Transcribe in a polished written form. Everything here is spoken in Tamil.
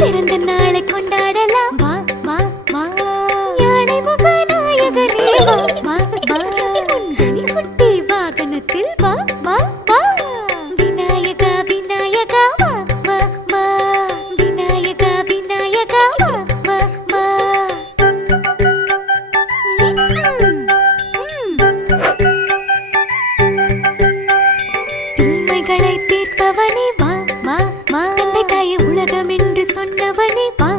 பிறந்த நாளை கொண்டாடலாம் வா வா வா யானை முக நாயகனே வா வா வா முந்தனி குட்டி வாகனத்தில் வா வா வா விநாயகா விநாயகா வா வா வா விநாயகா விநாயகா வா வா வா தீமைகளை தீர்ப்பவனே வா வா வா தந்தை தாயை உலகம் என்று சொன்னவனே வா